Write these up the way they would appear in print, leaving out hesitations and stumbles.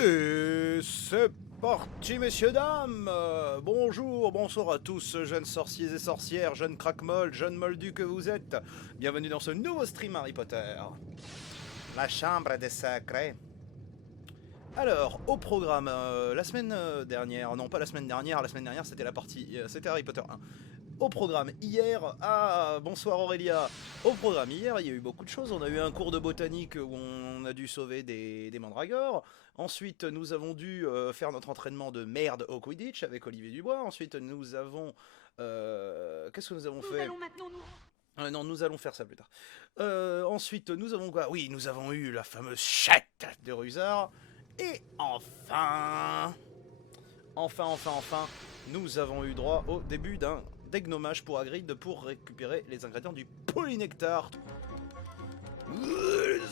Et c'est parti, messieurs, dames. Bonjour, bonsoir à tous, jeunes sorciers et sorcières, jeunes craquemolles, jeunes moldus que vous êtes. Bienvenue dans ce nouveau stream Harry Potter. La chambre des secrets. Alors, au programme, la semaine dernière, non pas la semaine dernière c'était la partie, c'était Harry Potter 1. Au programme hier, bonsoir Aurélia. Au programme hier, il y a eu beaucoup de choses. On a eu un cours de botanique où on a dû sauver des mandragores. Ensuite, nous avons dû faire notre entraînement de merde au Quidditch avec Olivier Dubois. Ensuite, nous avons... Qu'est-ce que nous avons fait? Nous allons maintenant nous... Non, nous allons faire ça plus tard. Ensuite, nous avons quoi? Oui, nous avons eu la fameuse chatte de Rusard. Et enfin, nous avons eu droit au début d'un dégommage pour Hagrid pour récupérer les ingrédients du polynectar.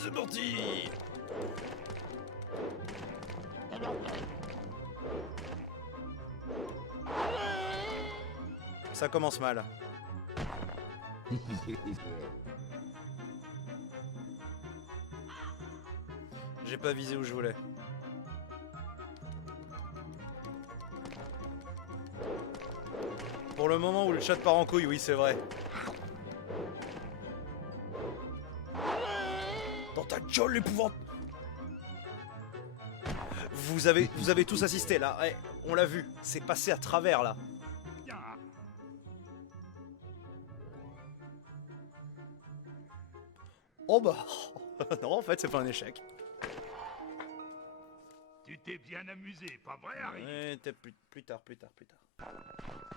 C'est parti. Ça commence mal. J'ai pas visé où je voulais. Pour le moment où le chat part en couille, oui c'est vrai. Dans ta gueule l'épouvante. Vous avez tous assisté là, ouais, on l'a vu, c'est passé à travers là. Oh bah non en fait c'est pas un échec. Tu t'es bien amusé, pas vrai, Harry? Ouais, plus tard.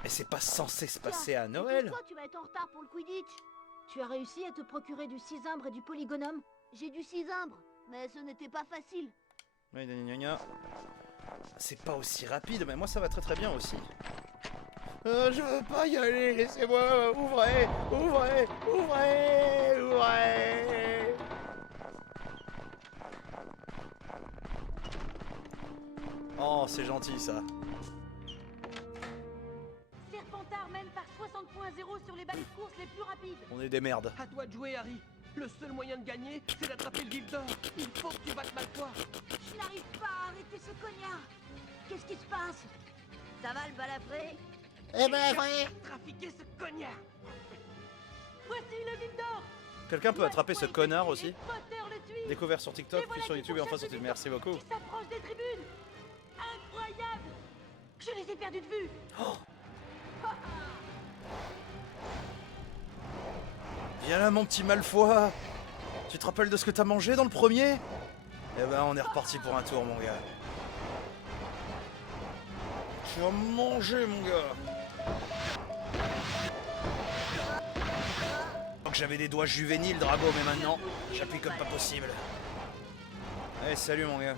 Et c'est pas censé se passer à Noël. Pourquoi tu vas être en retard pour le Quidditch? Tu as réussi à te procurer du cisimbre et du polygonum? J'ai du cisimbre, mais ce n'était pas facile. Ouais, c'est pas aussi rapide, mais moi ça va très bien aussi. Je veux pas y aller, laissez-moi, ouvrez. Oh, c'est gentil ça. Serpentard mène par 60.0 sur les balais de course les plus rapides. On est des merdes. À toi de jouer, Harry. Le seul moyen de gagner, c'est d'attraper le livre d'or. Il faut que tu battes Malfoy. Je n'arrive pas à arrêter ce cognard. Qu'est-ce qui se passe? Ça va le balafré? Eh ben, vrai. Trafiquer ce cognard. Voici le livre d'or. Quelqu'un peut attraper ce connard aussi? Potter le tue. Découvert sur TikTok, Et voilà puis sur qui YouTube et enfin sur pourchasse TikTok. le Merci livre beaucoup. qui s'approche des tribunes. Incroyable. Je les ai perdus de vue. Viens là mon petit Malfoy. Tu te rappelles de ce que t'as mangé dans le premier? Eh ben on est reparti pour un tour mon gars. Tu vas manger mon gars. Donc j'avais des doigts juvéniles Drago, mais maintenant j'appuie comme pas possible. Allez salut mon gars.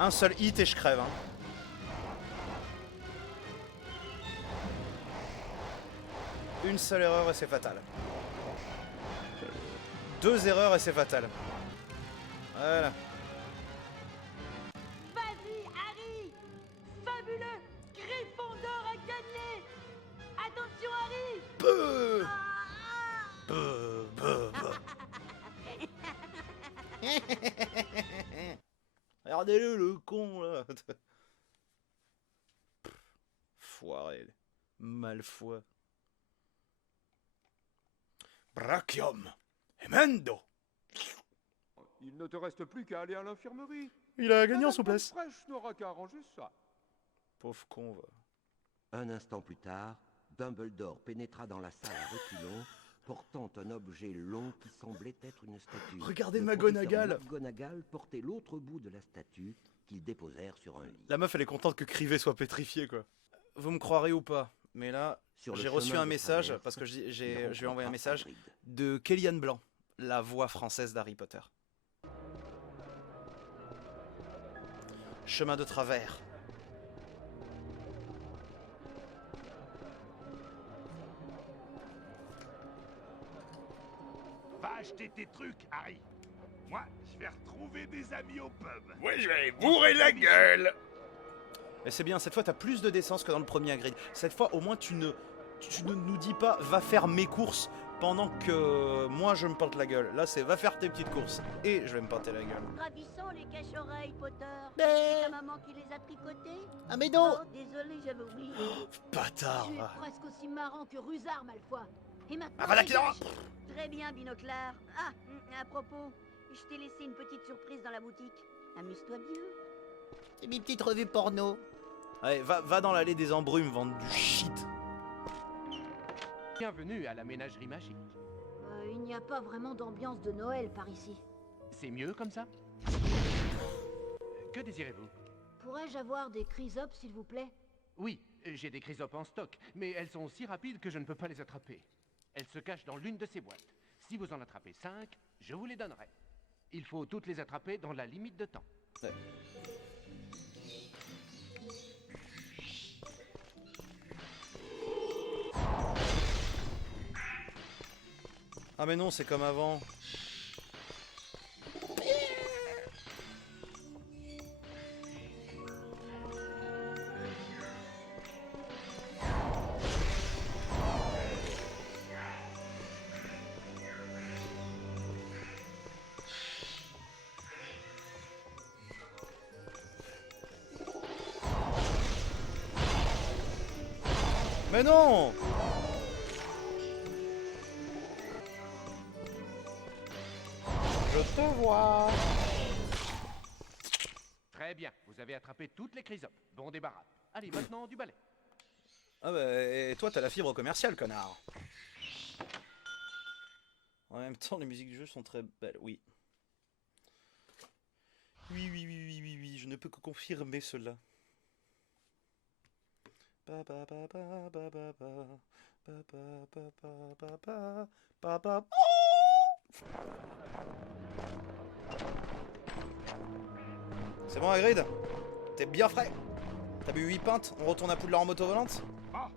Un seul hit et je crève. Hein. Une seule erreur et c'est fatal. Deux erreurs et c'est fatal. Voilà. Vas-y, Harry. Fabuleux. Gryffondor a gagné. Attention, Harry. Peu. Regardez-le, le con là. Foiré. Malfoy. Brachium. Emendo. Il ne te reste plus qu'à aller à l'infirmerie. Il a gagné en Madame souplesse. Fraîche n'aura qu'à arranger ça. Pauvre con, va. Un instant plus tard, Dumbledore pénétra dans la salle à reculons, portant un objet long qui semblait être une statue. Regardez Le McGonagall. professeur McGonagall portait l'autre bout de la statue qu'ils déposèrent sur un lit. La meuf, elle est contente que Crivet soit pétrifié, quoi. Vous me croirez ou pas, mais là, Sur le j'ai reçu chemin un de message, traverse, parce que je il lui ai envoyé un rencontra message, Hagrid. de Kellyanne Blanc, la voix française d'Harry Potter. Chemin de travers. Va acheter tes trucs, Harry. Moi, je vais retrouver des amis au pub. Moi, je vais bourrer la gueule. Mais c'est bien, cette fois t'as plus de décence que dans le premier Hagrid. Cette fois au moins tu ne nous dis pas va faire mes courses pendant que moi je me pente la gueule. Là c'est va faire tes petites courses et je vais me pinter la gueule. Ravissant les cache-oreilles, Potter. Mais- C'est ta maman qui les a tricotés? Ah mais non. Oh, désolé, j'avais oublié. Bâtard. Tu es presque aussi marrant que Rusard, Malfoy. Et maintenant, Ah, voilà qui dégage. Très bien, Binoclard. Ah, à propos, je t'ai laissé une petite surprise dans la boutique. Amuse-toi bien. C'est mes petites revues porno. Allez, va dans l'allée des embrumes vendre du shit. Bienvenue à la ménagerie magique. Il n'y a pas vraiment d'ambiance de Noël par ici. C'est mieux comme ça? Que désirez-vous? Pourrais-je avoir des chrysopes, s'il vous plaît? Oui, j'ai des chrysopes en stock, mais elles sont si rapides que je ne peux pas les attraper. Elles se cachent dans l'une de ces boîtes. Si vous en attrapez 5, je vous les donnerai. Il faut toutes les attraper dans la limite de temps. Ouais. Ah mais non, c'est comme avant. Mais non! Je te vois. Très bien, vous avez attrapé toutes les chrysopes. Bon débarras. Allez, maintenant du balai. Ah bah, et toi t'as la fibre commerciale, connard. En même temps, les musiques du jeu sont très belles, oui. Oui, je ne peux que confirmer cela. Pa pa pa pa pa pa pa pa pa pa pa pa pa. C'est bon, Hagrid? T'es bien frais? T'as bu 8 pintes? On retourne à Poudlard en moto volante? Bon,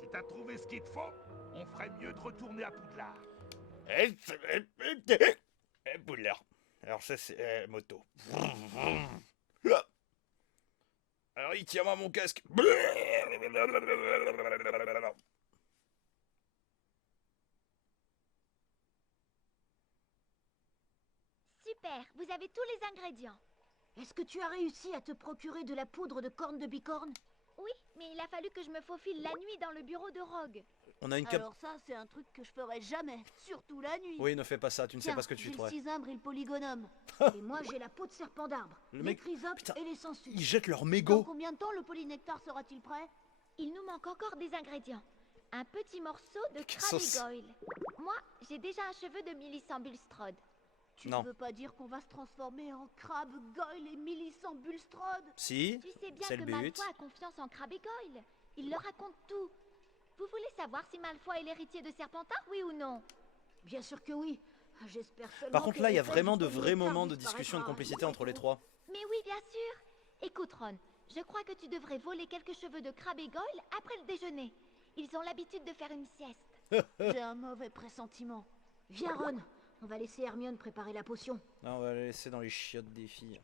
si t'as trouvé ce qu'il te faut, on ferait mieux de retourner à Poudlard. Poudlard. Alors ça c'est moto. Alors il tient moi mon casque. Super, vous avez tous les ingrédients. Est-ce que tu as réussi à te procurer de la poudre de corne de bicorne? Oui, mais il a fallu que je me faufile la nuit dans le bureau de Rogue. On a une cap. Alors ça, c'est un truc que je ferais jamais, surtout la nuit. Oui, ne fais pas ça, tu ne sais Tiens, pas ce que tu j'ai le ferais. cisumbre et le polygonome. et moi, j'ai la peau de serpent d'arbre, Le les mec- chrysopes Putain, et les sangsues. Ils jettent leur Dans mégot. combien de temps le polynectar sera-t-il prêt? Il nous manque encore des ingrédients. Un petit morceau de Sauce. Crabbe Moi, j'ai déjà un cheveu de Mélissambulstrode. Tu Non. ne veux pas dire qu'on va se transformer en crabe, Goyle et Mélissambulstrode? Si, Tu sais bien c'est que le but. Malfoy a confiance en Crabbe et Goyle. Il leur raconte tout. Vous voulez savoir si Malfoy est l'héritier de Serpentard, oui ou non? Bien sûr que oui. J'espère seulement Par contre que là, il y a l'effet vraiment du de vrais polynectar moments de disparaîtra. discussion et de complicité entre les trois. Mais oui, bien sûr. Écoute, Ron, je crois que tu devrais voler quelques cheveux de Crabbe et Goyle après le déjeuner. Ils ont l'habitude de faire une sieste. J'ai un mauvais pressentiment. Viens, Ron. On va laisser Hermione préparer la potion. Non, on va les laisser dans les chiottes des filles.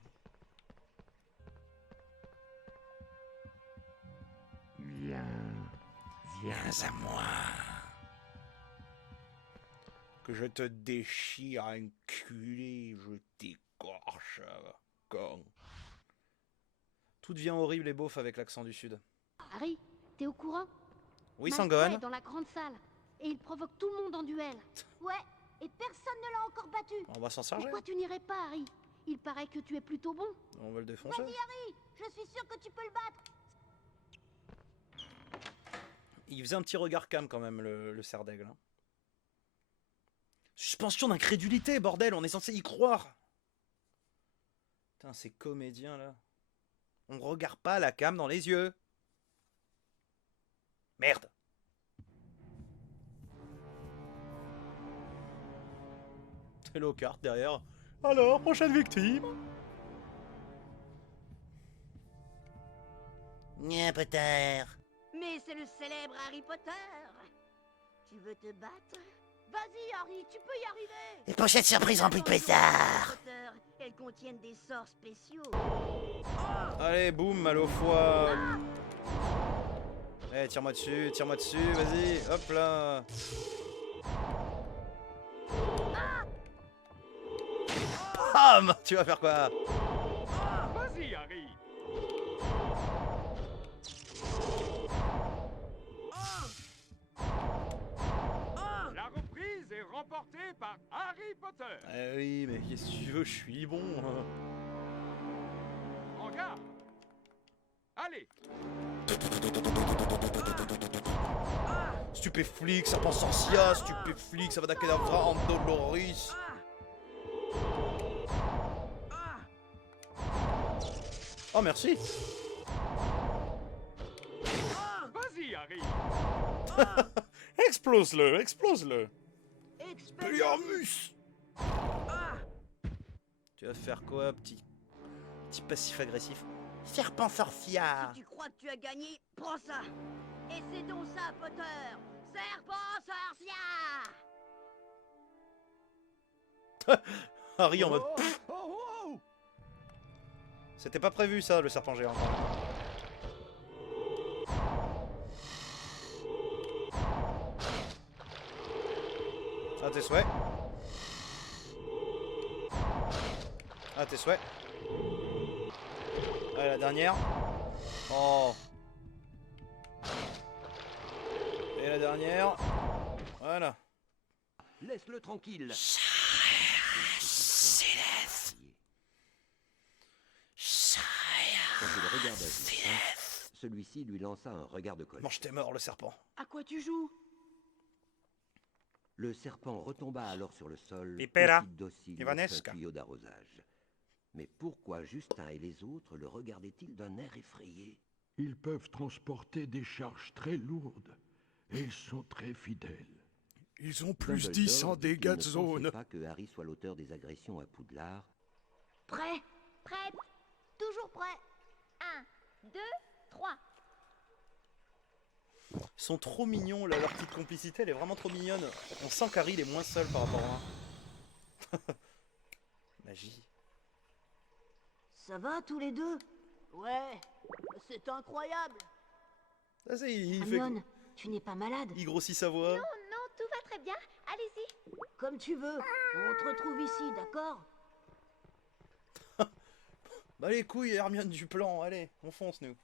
Viens Viens à moi. Que je te déchire, enculé, je t'écorche, con. Tout devient horrible et beauf avec l'accent du sud. Harry, t'es au courant? Oui, Malfoy Sangohan. est dans la grande salle. Et il provoque tout le monde en duel. Ouais, et personne ne l'a encore battu. On va s'en charger. Pourquoi tu n'irais pas, Harry? Il paraît que tu es plutôt bon. On va le défoncer. Vas-y, Harry. Je suis sûr que tu peux le battre. Il faisait un petit regard calme quand même, le cerf d'aigle. Hein. Suspension d'incrédulité, bordel, on est censé y croire. Putain, ces comédiens là. On regarde pas la cam dans les yeux. Merde. C'est Lockhart derrière. Alors, prochaine victime. Nya Potter. Mais c'est le célèbre Harry Potter. Tu veux te battre? Vas-y, Harry, tu peux y arriver. Les pochettes surprises remplies de pétards. Elles contiennent des sorts spéciaux. Allez, boum, mal au foie. Eh, tire-moi dessus, vas-y, hop là. Bam! Tu vas faire quoi? Vas-y, Harry. La reprise est remportée par Harry Potter. Eh oui, mais qu'est-ce que tu veux, je suis bon. Hein. En garde. Allez. Stupéflic, serpent sorcia, stupéflic, ça va d'acadavra, Andoloris. Oh merci. Vas-y, Harry. Explose-le, explose-le. Expelliarmus. Tu vas faire quoi, petit passif agressif? Serpent sorcière. Si tu crois que tu as gagné, prends ça. Et c'est donc ça, Potter. Serpent sorcière. Harry en mode. C'était pas prévu ça, le serpent géant. À tes souhaits. À tes souhaits. Allez, la dernière. Oh. Et la dernière. Voilà. Laisse-le tranquille. Quand il regarda Justin, celui-ci lui lança un regard de colère. Mange tes morts, le serpent. À quoi tu joues? Le serpent retomba alors sur le sol, Pipera. aussi docile Ivanesca. qu'un tuyau d'arrosage. Mais pourquoi Justin et les autres le regardaient-ils d'un air effrayé? Ils peuvent transporter des charges très lourdes et ils sont très fidèles. Ils ont Dumbledore dit qu'il ne pensait pas que Harry soit l'auteur des agressions à Poudlard. Prêt? Prête. Toujours prêt. 1, 2, 3. Ils sont trop mignons, là, leur petite complicité, elle est vraiment trop mignonne. On sent qu'Harry il est moins seul par rapport à un. Magie. Ça va tous les deux? Ouais, c'est incroyable. Ah, il fait... Hermione, tu n'es pas malade? Il grossit sa voix. Non, non, tout va très bien. Allez-y. Comme tu veux. On te retrouve ici, d'accord? Bah les couilles, Hermione du plan, allez, on fonce nous.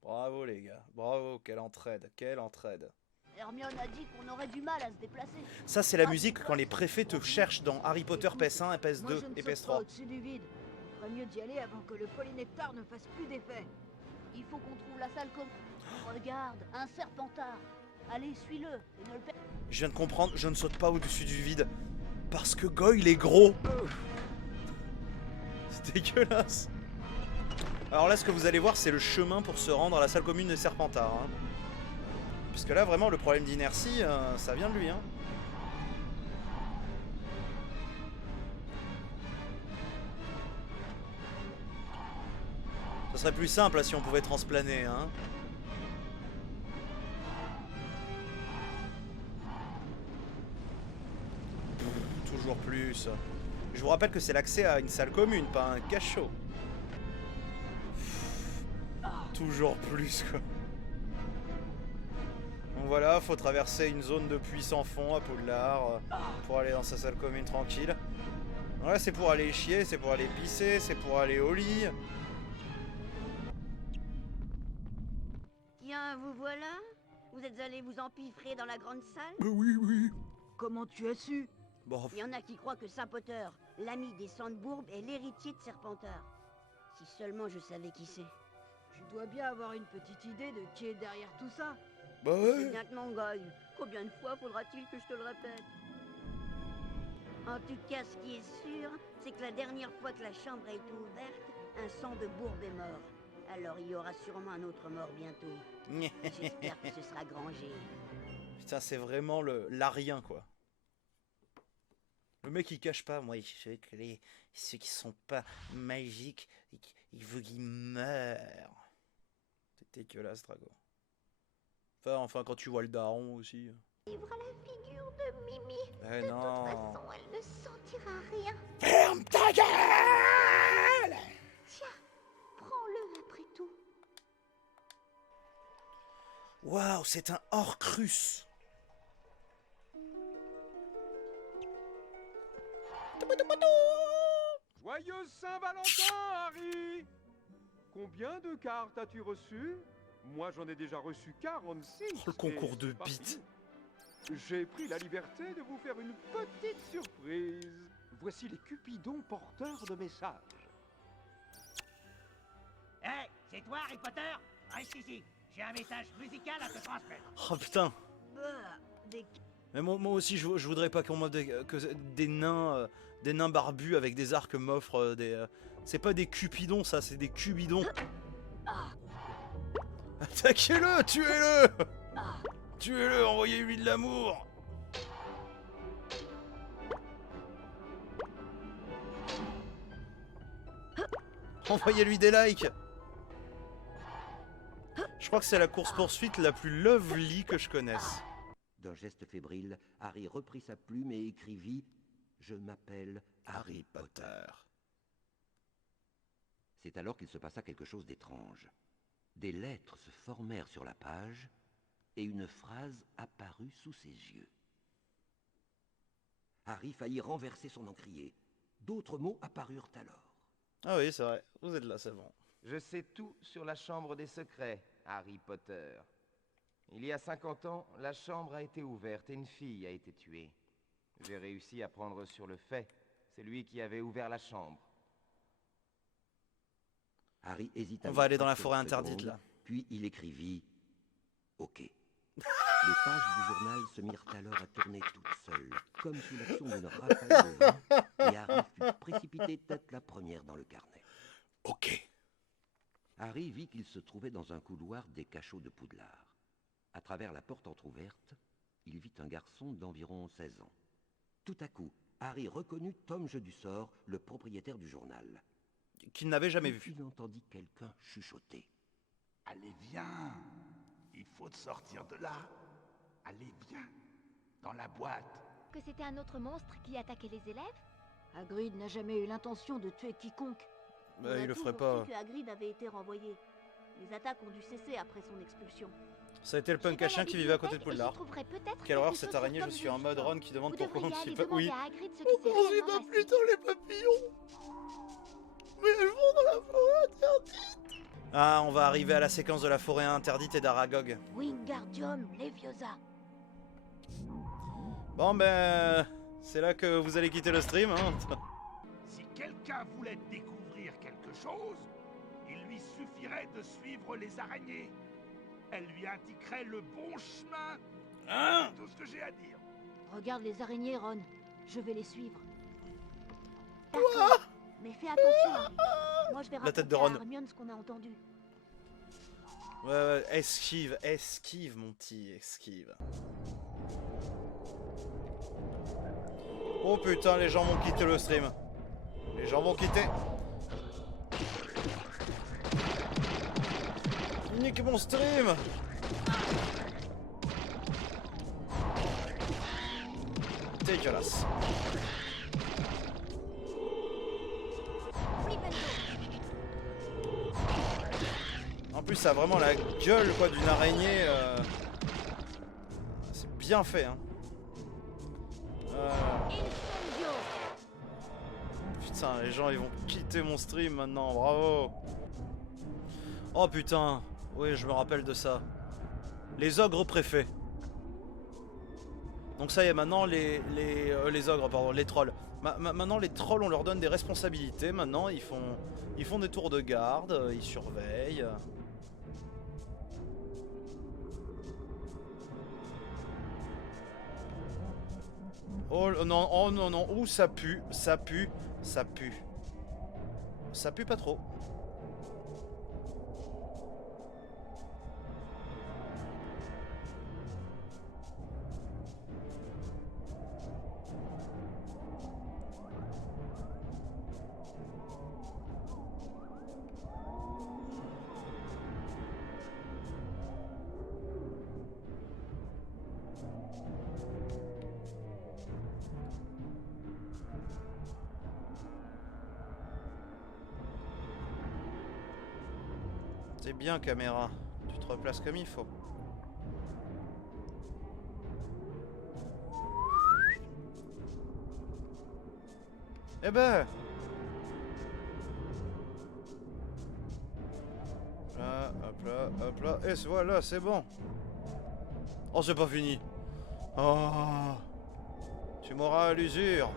Bravo les gars, bravo, quelle entraide, quelle entraide. Hermione a dit qu'on aurait du mal à se déplacer. Ça c'est la musique quand les préfets te cherchent dans Harry Potter PS1, Moi, PS2 je ne et saute pas PS3. au-dessus du vide. Il ferait mieux d'y aller avant que le polynectar ne fasse plus d'effet. Il faut qu'on trouve la salle comme... Regarde, un serpentard. Allez, suis-le et ne le perds. Je viens de comprendre, je ne saute pas au-dessus du vide. Parce que Goyle est gros. C'est dégueulasse. Alors là, ce que vous allez voir, c'est le chemin pour se rendre à la salle commune des Serpentards. Hein. Puisque là, vraiment, le problème d'inertie, ça vient de lui. Hein. Ça serait plus simple là, si on pouvait transplaner. Hein. Toujours plus. Je vous rappelle que c'est l'accès à une salle commune, pas un cachot. Toujours plus, quoi. Donc voilà, faut traverser une zone de puits sans fond à Poudlard pour aller dans sa salle commune tranquille. Donc là, c'est pour aller chier, c'est pour aller pisser, c'est pour aller au lit. Tiens, vous voilà? Vous êtes allés vous empiffrer dans la grande salle? Oui, oui. Comment tu as su? Bon, Il y en a qui croient que Saint Potter, l'ami des Sandbourg, est l'héritier de Serpentard. Si seulement je savais qui c'est. Je dois bien avoir une petite idée de qui est derrière tout ça. bah C'est ouais. bien que mon Goyle. Combien de fois faudra-t-il que je te le répète? En tout cas, ce qui est sûr, c'est que la dernière fois que la chambre a été ouverte, un sang de bourbe est mort. Alors il y aura sûrement un autre mort bientôt. J'espère que ce sera Granger. Putain, c'est vraiment l'arien, quoi. Le mec, il cache pas. Moi, je sais que ceux qui sont pas magiques, il veut qu'ils meurent. C'est dégueulasse, Drago. Enfin, quand tu vois le daron aussi. Vivre à la figure de Mimi. Eh De non. toute façon, elle ne sentira rien. Ferme ta gueule! Tiens, prends-le après tout. Waouh, c'est un Horcrux. Joyeux Saint-Valentin, Harry! Combien de cartes as-tu reçues? Moi, j'en ai déjà reçu 46. Le concours et de c'est pas bites. fini. J'ai pris la liberté de vous faire une petite surprise. Voici les Cupidons porteurs de messages. Hé, c'est toi, Harry Potter? Reste ici. J'ai un message musical à te transmettre. Oh putain. Des... Mais moi aussi, je voudrais pas qu'on m'offre des nains barbus avec des arcs m'offrent des... c'est pas des cupidons, ça, c'est des cubidons. Attaquez-le, tuez-le. Tuez-le, envoyez-lui de l'amour. Envoyez-lui des likes. Je crois que c'est la course-poursuite la plus lovely que je connaisse. D'un geste fébrile, Harry reprit sa plume et écrivit « Je m'appelle Harry Potter ». C'est alors qu'il se passa quelque chose d'étrange. Des lettres se formèrent sur la page et une phrase apparut sous ses yeux. Harry faillit renverser son encrier. D'autres mots apparurent alors. Ah oui, c'est vrai. Vous êtes là, c'est bon. Je sais tout sur la Chambre des Secrets, Harry Potter. Il y a 50 ans, la chambre a été ouverte et une fille a été tuée. J'ai réussi à prendre sur le fait. C'est lui qui avait ouvert la chambre. Harry hésita. On va aller dans la une forêt seconde, interdite, là. Puis il écrivit « OK ». Les pages du journal se mirent alors à tourner toutes seules, comme sous l'action d'une rafale de vent, et Harry fut précipité tête la première dans le carnet. OK. Harry vit qu'il se trouvait dans un couloir des cachots de Poudlard. À travers la porte entr'ouverte, il vit un garçon d'environ 16 ans. Tout à coup, Harry reconnut Tom Jedusor, le propriétaire du journal. Qu'il n'avait jamais vu. Il entendit quelqu'un chuchoter. Allez, viens. Il faut te sortir de là. Allez, viens. Dans la boîte. Que c'était un autre monstre qui attaquait les élèves? Hagrid n'a jamais eu l'intention de tuer quiconque. Bah, On a il le ferait toujours pas. su que Hagrid avait été renvoyé. Les attaques ont dû cesser après son expulsion. Ça a été le punk à chien qui vivait à côté de Poudlard. Quelle horreur cette araignée, je suis en mode Ron qui demande pourquoi on ne suit pas. Oui. On suit pas plutôt les papillons. Mais elles vont dans la forêt interdite. Ah, on va arriver à la séquence de la forêt interdite et d'Aragog. Wingardium Leviosa. Bon ben, c'est là que vous allez quitter le stream, hein. Si quelqu'un voulait découvrir quelque chose, il lui suffirait de suivre les araignées. Elle lui indiquerait le bon chemin. Hein? C'est tout ce que j'ai à dire. Regarde les araignées, Ron. Je vais les suivre. D'accord. Mais fais attention, Harry. Moi, je vais La tête de raconter à Ron. Hermione ce qu'on a entendu. Ouais, esquive, esquive mon petit, esquive. Oh putain, les gens vont quitter le stream. Les gens vont quitter. Nique mon stream. Dégueulasse. En plus, ça a vraiment la gueule quoi d'une araignée. C'est bien fait, hein. Putain, les gens ils vont quitter mon stream maintenant, bravo. Oh putain, oui, je me rappelle de ça. Les ogres préfets. Donc ça y est, maintenant les ogres, pardon, les trolls. Maintenant les trolls, on leur donne des responsabilités. Maintenant ils font des tours de garde, ils surveillent. Oh non, oh non, non, ouh ça pue, ça pue, ça pue. Ça pue pas trop. T'es bien, caméra. Tu te replaces comme il faut. Eh ben... Là, hop là, hop là. Et voilà, c'est bon. Oh, c'est pas fini. Oh... Tu m'auras à l'usure.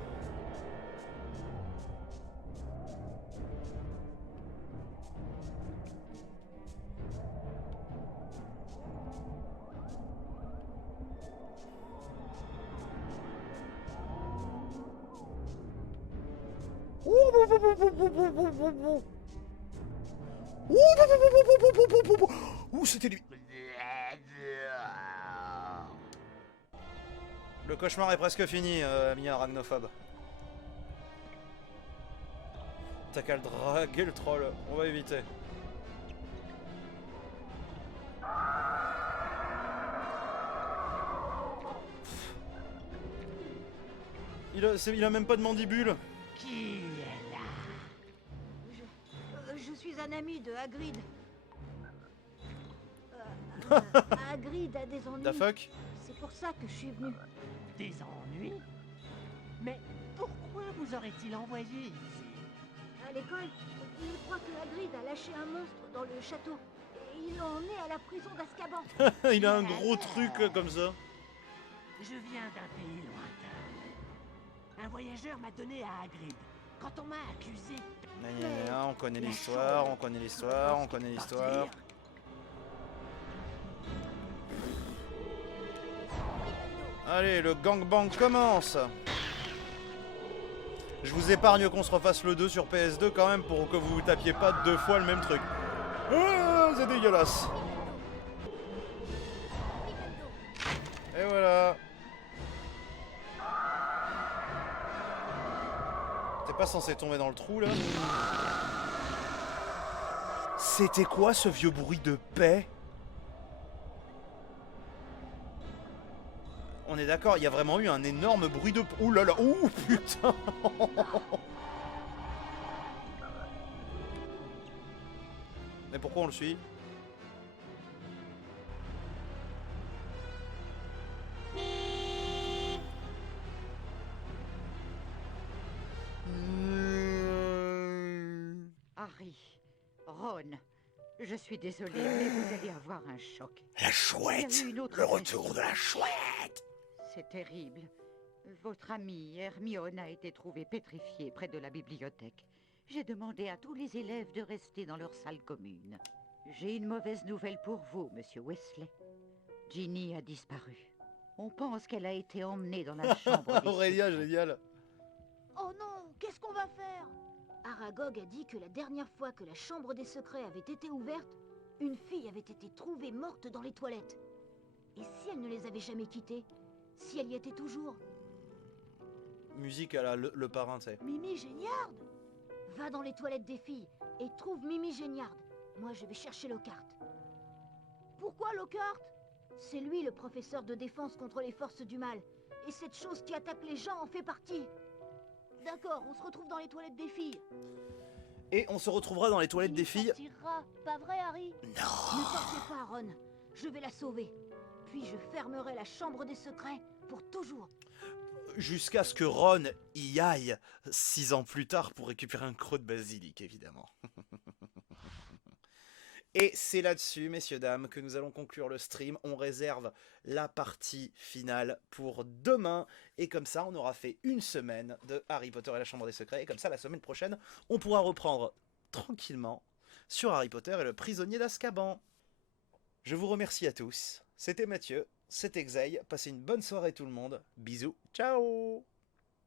Ouh, c'était lui. Le cauchemar est presque fini, ami arachnophobe. T'as qu'à le draguer le troll, on va éviter. Il a même pas de mandibule. Qui est là? Je suis un ami de Hagrid. Hagrid a des ennuis. Da fuck? C'est pour ça que je suis venu. Des ennuis? Mais pourquoi vous aurait-il envoyé ici? À l'école, il croit que Hagrid a lâché un monstre dans le château. Et il l'a emmené à la prison d'Azkaban. Il a un gros truc comme ça. Je viens d'un pays lointain. Un voyageur m'a donné à Hagrid. Quand on m'a accusé... On connaît l'histoire, on connaît l'histoire, on connaît l'histoire. Allez, le gangbang commence. Je vous épargne qu'on se refasse le 2 sur PS2 quand même pour que vous vous tapiez pas 2 fois le même truc. Ah, c'est dégueulasse. Et voilà. T'es pas censé tomber dans le trou là? C'était quoi ce vieux bruit de paix? On est d'accord, il y a vraiment eu un énorme bruit de... Ouh là là, ouh putain. Mais pourquoi on le suit? Harry, Ron, je suis désolée, mais vous allez avoir un choc. La chouette! Le retour de la chouette! C'est terrible. Votre amie Hermione a été trouvée pétrifiée près de la bibliothèque. J'ai demandé à tous les élèves de rester dans leur salle commune. J'ai une mauvaise nouvelle pour vous, monsieur Weasley. Ginny a disparu. On pense qu'elle a été emmenée dans la chambre des Aurélia, secrets. génial. Oh non, qu'est-ce qu'on va faire? Aragog a dit que la dernière fois que la chambre des secrets avait été ouverte, une fille avait été trouvée morte dans les toilettes. Et si elle ne les avait jamais quittées? Si elle y était toujours? Musique à la le parrain, tu sais. Mimi Géniard! Va dans les toilettes des filles et trouve Mimi Géniard. Moi, je vais chercher Lockhart. Pourquoi Lockhart? C'est lui le professeur de défense contre les forces du mal. Et cette chose qui attaque les gens en fait partie. D'accord, on se retrouve dans les toilettes des filles. Et on se retrouvera dans les toilettes des filles. Sortira, pas vrai, Harry? Non! Ne pensez pas, Ron. Je vais la sauver. Puis je fermerai la chambre des secrets pour toujours. Jusqu'à ce que Ron y aille 6 ans plus tard pour récupérer un creux de basilic, évidemment. Et c'est là-dessus, messieurs, dames, que nous allons conclure le stream. On réserve la partie finale pour demain. Et comme ça, on aura fait une semaine de Harry Potter et la Chambre des Secrets. Et comme ça, la semaine prochaine, on pourra reprendre tranquillement sur Harry Potter et le prisonnier d'Azkaban. Je vous remercie à tous. C'était Mathieu, c'était Xaï. Passez une bonne soirée tout le monde. Bisous, ciao!